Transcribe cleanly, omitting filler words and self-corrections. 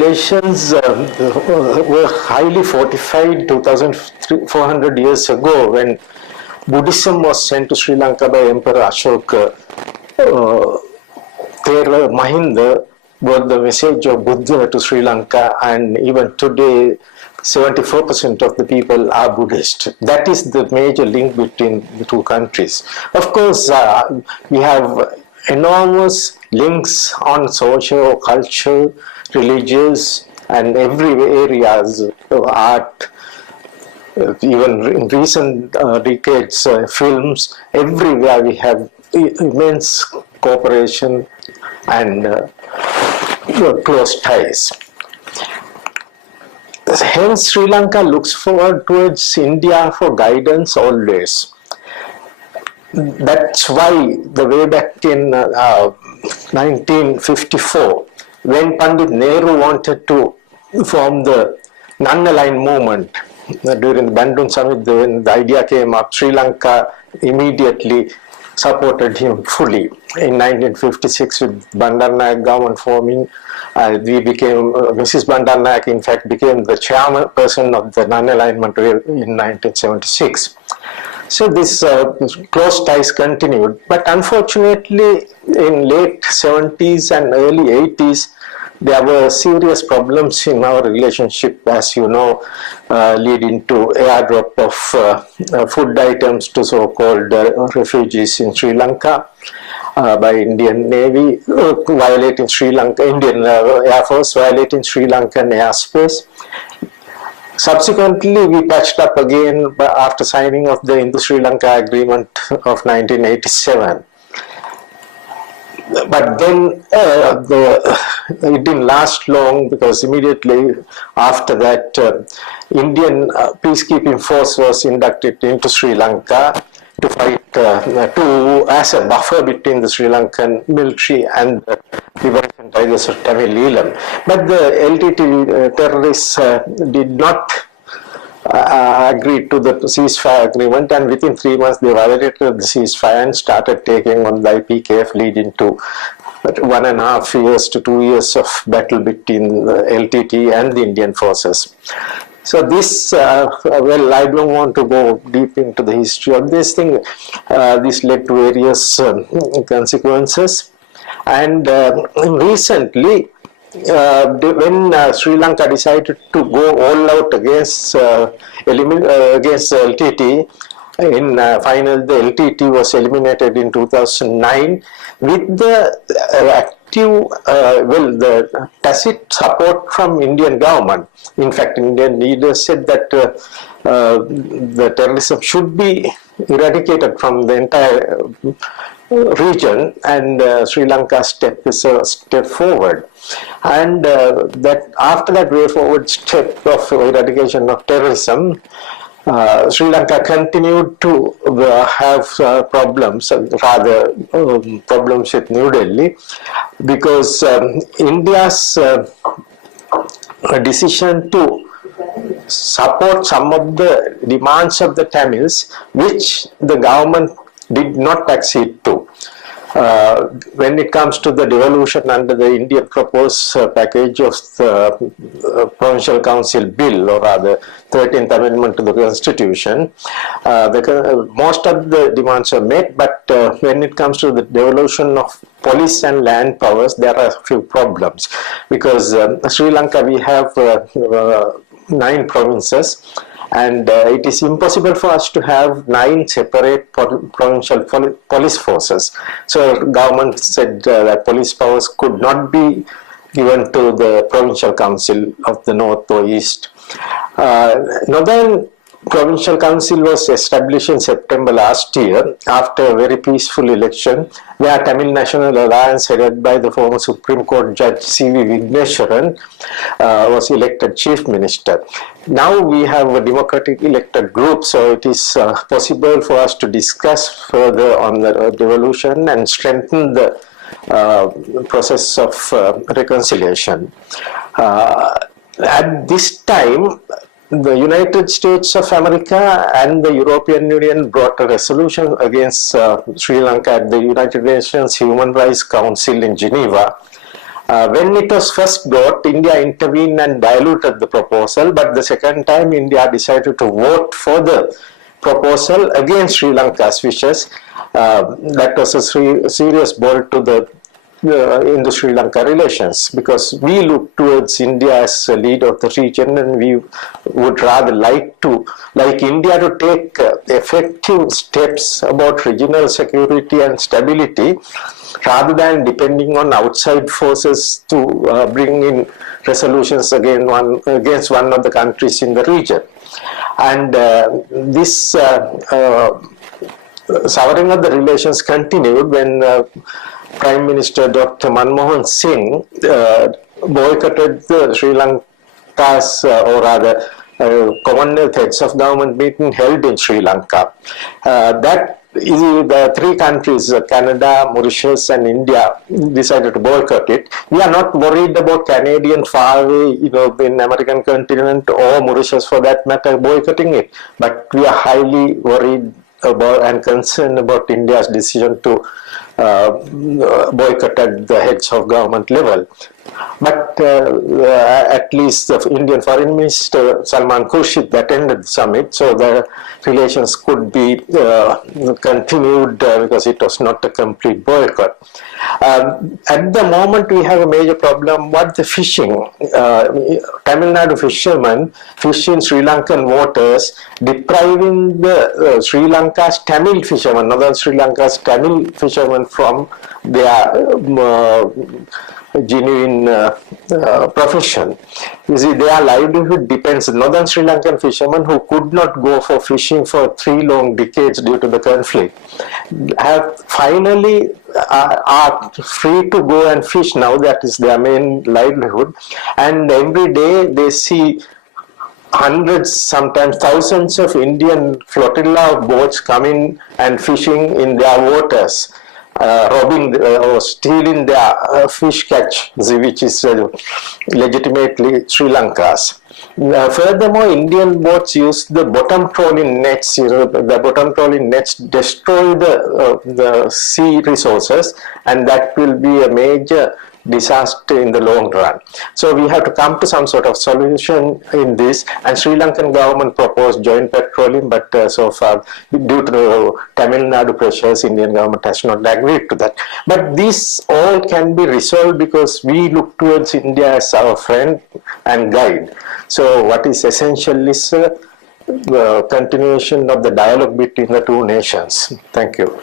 relations were highly fortified 2,400 years ago when Buddhism was sent to Sri Lanka by Emperor Ashoka. Thera Mahinda brought the message of Buddha to Sri Lanka, and even today 74% of the people are Buddhist. That is the major link between the two countries. Of course, we have enormous links on social, culture, religious, and every areas of art. Even in recent decades, films, everywhere we have immense cooperation and close ties. Hence, Sri Lanka looks forward towards India for guidance always. That's why the way back in 1954, when Pandit Nehru wanted to form the non-aligned movement during the Bandung summit, when the idea came up, Sri Lanka immediately supported him fully. In 1956, with Bandaranaike government forming, we became, Mrs. Bandaranaike in fact became the chairperson of the non-alignment in 1976. So this close ties continued, but unfortunately in late 70s and early 80s, there were serious problems in our relationship, as you know, leading to airdrop of food items to so-called refugees in Sri Lanka by Indian Navy, violating Sri Lanka, Indian Air Force violating Sri Lankan airspace. Subsequently, we patched up again after signing of the Indo-Sri Lanka Agreement of 1987. But then it didn't last long, because immediately after that, Indian peacekeeping force was inducted into Sri Lanka to fight as a buffer between the Sri Lankan military and the Liberation Tigers of Tamil Eelam. But the LTT terrorists did not agreed to the ceasefire agreement, and within 3 months they violated the ceasefire and started taking on the IPKF, leading to 1.5 years to 2 years of battle between the LTT and the Indian forces. So this, well, I don't want to go deep into the history of this thing. This led to various consequences, and recently, when Sri Lanka decided to go all out against against LTT, in final the LTT was eliminated in 2009 with the active, the tacit support from Indian government. In fact, Indian leaders said that the terrorism should be eradicated from the entire region, and Sri Lanka's step is a step forward. And that after that way forward step of eradication of terrorism, Sri Lanka continued to have problems, rather problems with New Delhi, because India's decision to support some of the demands of the Tamils, which the government did not accede to. When it comes to the devolution under the Indian proposed package of the Provincial Council Bill, or rather 13th Amendment to the Constitution, most of the demands are met, but when it comes to the devolution of police and land powers, there are a few problems, because Sri Lanka, we have 9 provinces, and it is impossible for us to have 9 separate provincial police forces. So government said that police powers could not be given to the Provincial Council of the North or East. Northern Provincial Council was established in September last year after a very peaceful election, where Tamil National Alliance, headed by the former Supreme Court Judge C.V. Vigneswaran, was elected Chief Minister. Now we have a democratic elected group, so it is possible for us to discuss further on the devolution and strengthen the process of reconciliation. At this time, the United States of America and the European Union brought a resolution against Sri Lanka at the United Nations Human Rights Council in Geneva, When it was first got, India intervened and diluted the proposal, but the second time India decided to vote for the proposal against Sri Lanka's wishes. That was a serious blow to the in the Sri Lanka relations, because we look towards India as a leader of the region, and we would rather like India to take effective steps about regional security and stability, rather than depending on outside forces to bring in resolutions against one of the countries in the region. And this souring of the relations continued when Prime Minister Dr. Manmohan Singh boycotted the Sri Lanka's, or rather, Commonwealth Heads of Government meeting held in Sri Lanka. That is, the three countries, Canada, Mauritius and India, decided to boycott it. We are not worried about Canadian far away, in American continent, or Mauritius for that matter, boycotting it. But we are highly worried about and concerned about India's decision to boycott at the heads of government level. But at least the Indian Foreign Minister Salman Khurshid attended the summit, so the relations could be continued because it was not a complete boycott. At the moment, we have a major problem. What the fishing? Tamil Nadu fishermen fish in Sri Lankan waters, depriving the Sri Lanka's Tamil fishermen, northern Sri Lanka's Tamil fishermen, from their genuine profession. You see, their livelihood depends. Northern Sri Lankan fishermen who could not go for fishing for 3 long decades due to the conflict have finally are free to go and fish now. That is their main livelihood, and every day they see hundreds, sometimes thousands of Indian flotilla of boats coming and fishing in their waters, robbing or stealing their fish catch, which is legitimately Sri Lanka's. Furthermore, Indian boats use the bottom trawling nets. The bottom trawling nets destroy the sea resources, and that will be a major disaster in the long run. So we have to come to some sort of solution in this, and Sri Lankan government proposed joint petroleum, but so far, due to the Tamil Nadu pressures, Indian government has not agreed to that. But this all can be resolved because we look towards India as our friend and guide. So what is essential is the continuation of the dialogue between the two nations. Thank you.